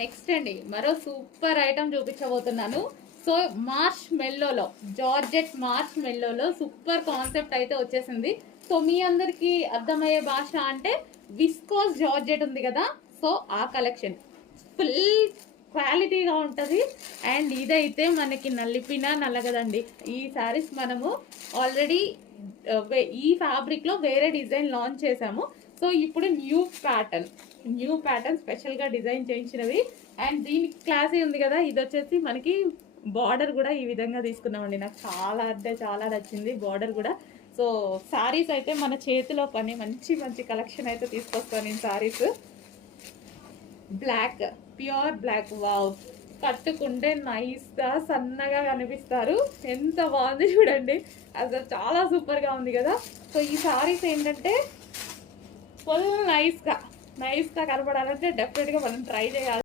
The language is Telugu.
నెక్స్ట్ అండి మరో సూపర్ ఐటమ్ చూపించబోతున్నాను. సో మార్ష్ మెల్లోలో, జార్జెట్ మార్ష్ మెల్లోలో సూపర్ కాన్సెప్ట్ అయితే వచ్చేసింది. సో మీ అందరికి అర్థమయ్యే భాష అంటే విస్కోస్ జార్జెట్ ఉంది కదా, సో ఆ కలెక్షన్ ఫుల్ క్వాలిటీగా ఉంటుంది. అండ్ ఇదైతే మనకి నలిపినా నల్లగదండి. ఈ శారీస్ మనము ఆల్రెడీ ఈ ఫ్యాబ్రిక్లో వేరే డిజైన్ లాంచ్ చేసాము. సో ఇప్పుడు న్యూ ప్యాటర్న్ స్పెషల్గా డిజైన్ చేయించినవి. అండ్ దీనికి క్లాసీ ఉంది కదా, ఇది వచ్చేసి మనకి బార్డర్ కూడా ఈ విధంగా తీసుకున్నామండి. నాకు చాలా అంటే చాలా నచ్చింది బార్డర్ కూడా. సో శారీస్ అయితే మన చేతిలో పని, మంచి మంచి కలెక్షన్ అయితే తీసుకొస్తాను నేను. Saris black, pure black, wow, కట్టుకుంటే నైస్గా సన్నగా కనిపిస్తారు. ఎంత బాగుంది చూడండి, అసలు చాలా సూపర్గా ఉంది కదా. సో ఈ శారీస్ ఏంటంటే ఫుల్ నైస్గా కనపడాలంటే డెఫినెట్గా మనం ట్రై చేయాలి.